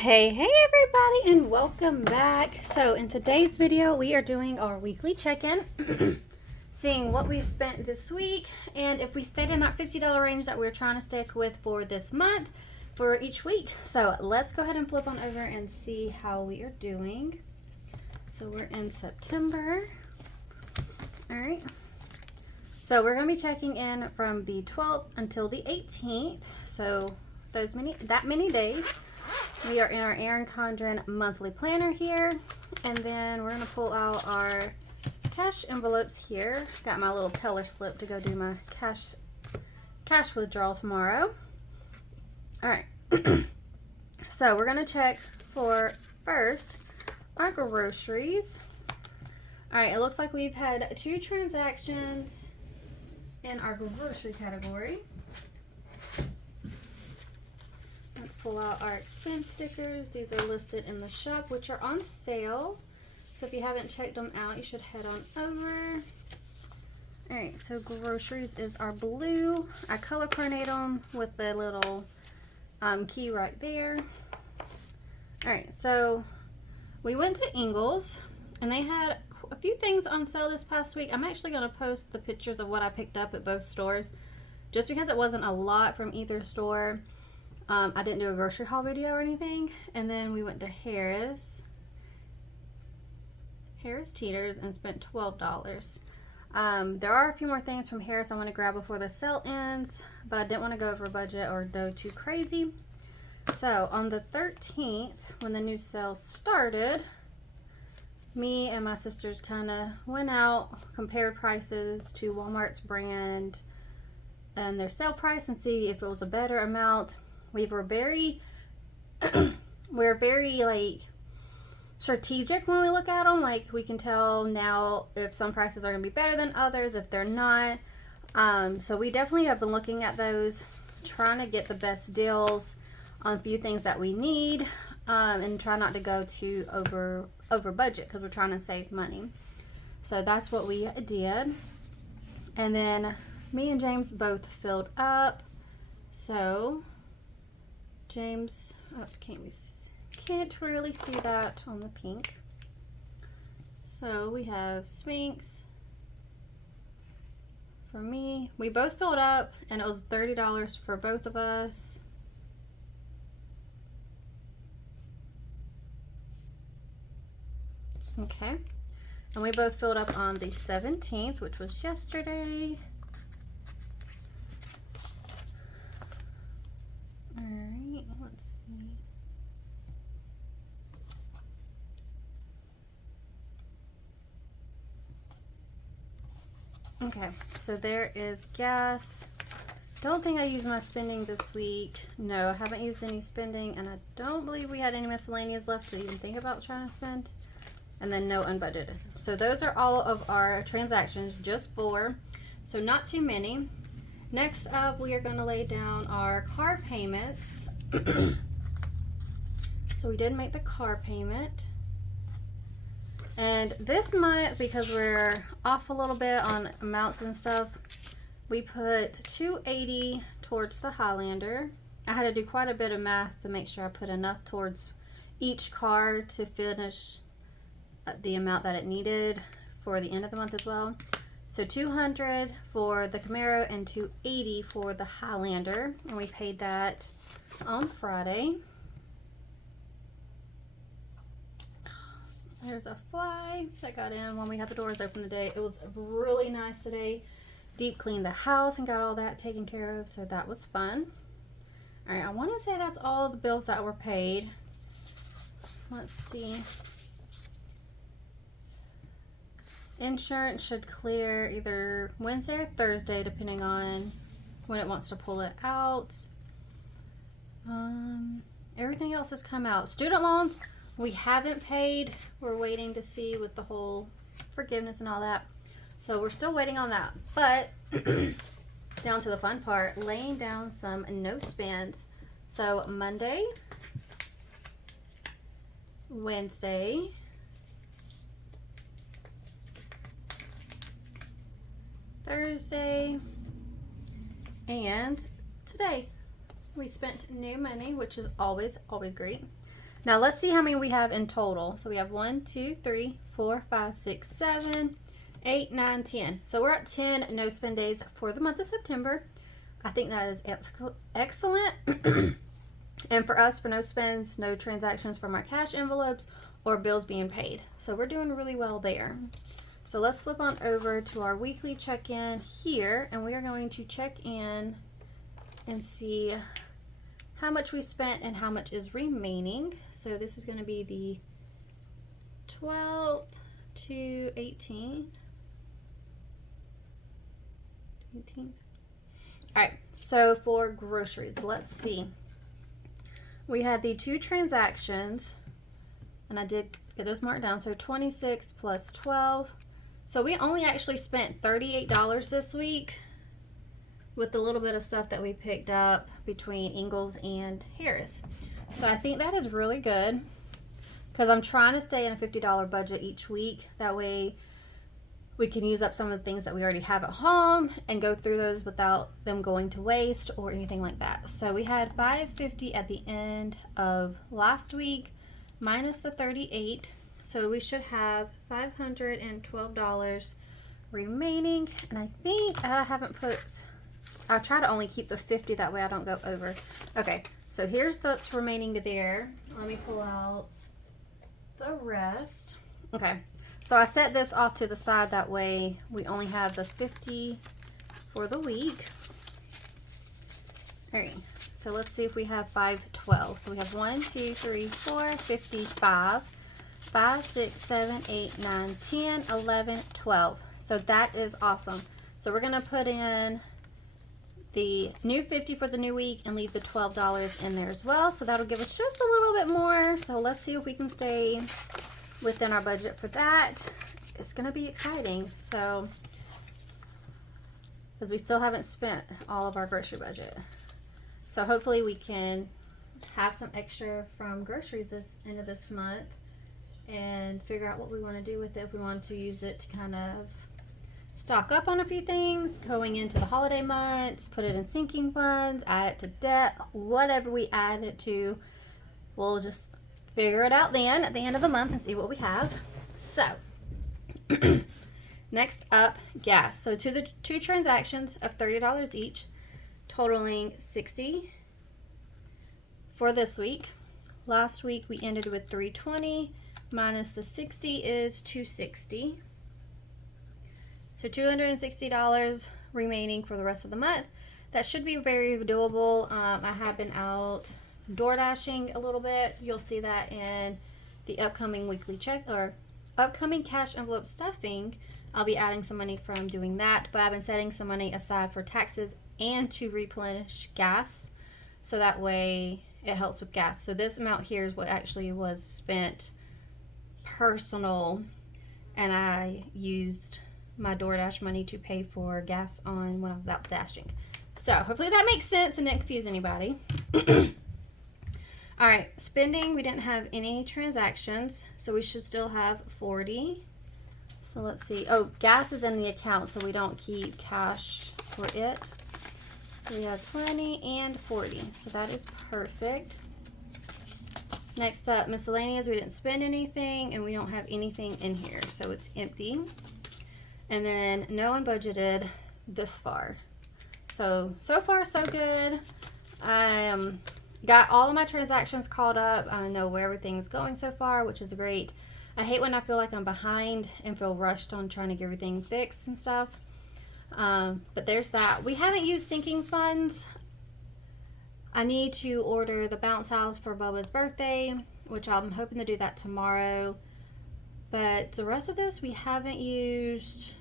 Hey everybody, and welcome back. So in today's video we are doing our weekly check-in, seeing what we spent this week and if we stayed in that $50 range that we're trying to stick with for this month for each week. So let's go ahead and flip on over and see how we are doing. So we're in September. All right, so we're going to be checking in from the 12th until the 18th, so that many days. We are in our Erin Condren monthly planner here, and then we're going to pull out our cash envelopes here. Got my little teller slip to go do my cash withdrawal tomorrow. All right, so we're going to check for first our groceries. All right, it looks like we've had 2 transactions in our grocery category. Let's pull out our expense stickers. These are listed in the shop, which are on sale. So if you haven't checked them out, you should head on over. All right, so groceries is our blue. I color coordinate them with the little key right there. All right, so we went to Ingles, and they had a few things on sale this past week. I'm actually going to post the pictures of what I picked up at both stores, just because it wasn't a lot from either store. I didn't do a grocery haul video or anything. And then we went to Harris Teeter's and spent $12. There are a few more things from Harris I want to grab before the sale ends, but I didn't want to go over budget or go too crazy. So on the 13th, when the new sale started, me and my sisters kind of went out, compared prices to Walmart's brand and their sale price and see if it was a better amount. We're very like strategic when we look at them. Like, we can tell now if some prices are going to be better than others, if they're not. So we definitely have been looking at those, trying to get the best deals on a few things that we need, and try not to go too over budget because we're trying to save money. So that's what we did. And then me and James both filled up. So James, can't really see that on the pink. So we have Sphinx. For me, we both filled up, and it was $30 for both of us. Okay, and we both filled up on the 17th, which was yesterday. All right, let's see. Okay, so there is gas. Don't think I used my spending this week. No, I haven't used any spending, and I don't believe we had any miscellaneous left to even think about trying to spend. And then no unbudgeted. So those are all of our transactions, just 4. So not too many. Next up, we are going to lay down our car payments. So we did make the car payment. And this month, because we're off a little bit on amounts and stuff, we put $280 towards the Highlander. I had to do quite a bit of math to make sure I put enough towards each car to finish the amount that it needed for the end of the month as well. So $200 for the Camaro and $280 for the Highlander, and we paid that on Friday. There's a fly that got in when we had the doors open today. It was really nice today. Deep cleaned the house and got all that taken care of, so that was fun. All right, I want to say that's all the bills that were paid. Let's see. Insurance should clear either Wednesday or Thursday, depending on when it wants to pull it out. Everything else has come out. Student loans, we haven't paid. We're waiting to see with the whole forgiveness and all that. So we're still waiting on that. But down to the fun part, laying down some no spends. So Monday, Wednesday, Thursday, and today we spent new money, which is always great. Now let's see how many we have in total. So we have 1, 2, 3, 4, 5, 6, 7, 8, 9, 10. So we're at 10 no spend days for the month of September. I think that is excellent. And for us, for no spends, no transactions from our cash envelopes or bills being paid. So we're doing really well there. So let's flip on over to our weekly check-in here, and we are going to check in and see how much we spent and how much is remaining. So this is going to be the 12th to 18th. All right, so for groceries, let's see. We had the 2 transactions, and I did get those marked down. So 26 plus 12. So we only actually spent $38 this week with the little bit of stuff that we picked up between Ingalls and Harris. So I think that is really good because I'm trying to stay in a $50 budget each week. That way we can use up some of the things that we already have at home and go through those without them going to waste or anything like that. So we had $550 at the end of last week minus the 38. So we should have $512 remaining. And I think I haven't put, I'll try to only keep the 50, that way I don't go over. Okay, so here's what's remaining there. Let me pull out the rest. Okay, so I set this off to the side, that way we only have the 50 for the week. All right, so let's see if we have 512. So we have 1, 2, 3, 4, 55, 5, 6, 7, 8, 9, 10, 11, 12. So that is awesome. So we're gonna put in the new 50 for the new week and leave the $12 in there as well. So that'll give us just a little bit more. So let's see if we can stay within our budget for that. It's gonna be exciting. So, because we still haven't spent all of our grocery budget. So hopefully we can have some extra from groceries this end of this month and figure out what we want to do with it. If we want to use it to kind of stock up on a few things going into the holiday months, put it in sinking funds, add it to debt, whatever we add it to, we'll just figure it out then at the end of the month and see what we have. So next up, gas. So the 2 transactions of $30 each, totaling $60 for this week. Last week we ended with $320 minus the 60 is $260. So $260 remaining for the rest of the month. That should be very doable. I have been out door dashing a little bit. You'll see that in the upcoming weekly check or upcoming cash envelope stuffing. I'll be adding some money from doing that, but I've been setting some money aside for taxes and to replenish gas, so that way it helps with gas. So this amount here is what actually was spent personal, and I used my DoorDash money to pay for gas on when I was out dashing. So hopefully that makes sense and didn't confuse anybody. All right, spending, we didn't have any transactions, so we should still have 40. So let's see. Oh, gas is in the account, so we don't keep cash for it. So we have 20 and 40, so that is perfect. Next up, miscellaneous, we didn't spend anything, and we don't have anything in here, so it's empty. And then no one budgeted this far. So far so good. I got all of my transactions caught up. I know where everything's going so far, which is great. I hate when I feel like I'm behind and feel rushed on trying to get everything fixed and stuff. But there's that. We haven't used sinking funds. I need to order the bounce house for Bubba's birthday, which I'm hoping to do that tomorrow. But the rest of this we haven't used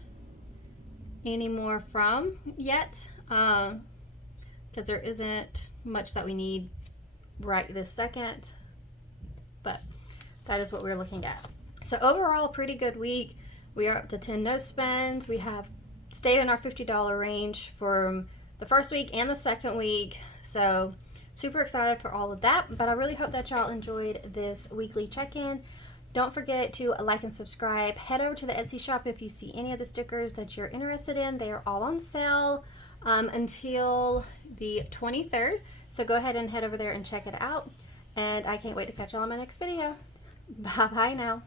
any more from yet, because there isn't much that we need right this second, but that is what we're looking at. So overall, a pretty good week. We are up to 10 no spends. We have stayed in our $50 range for the first week and the second week, so super excited for all of that. But I really hope that y'all enjoyed this weekly check-in. Don't forget to like and subscribe. Head over to the Etsy shop if you see any of the stickers that you're interested in. They are all on sale until the 23rd. So go ahead and head over there and check it out. And I can't wait to catch y'all in my next video. Bye bye now.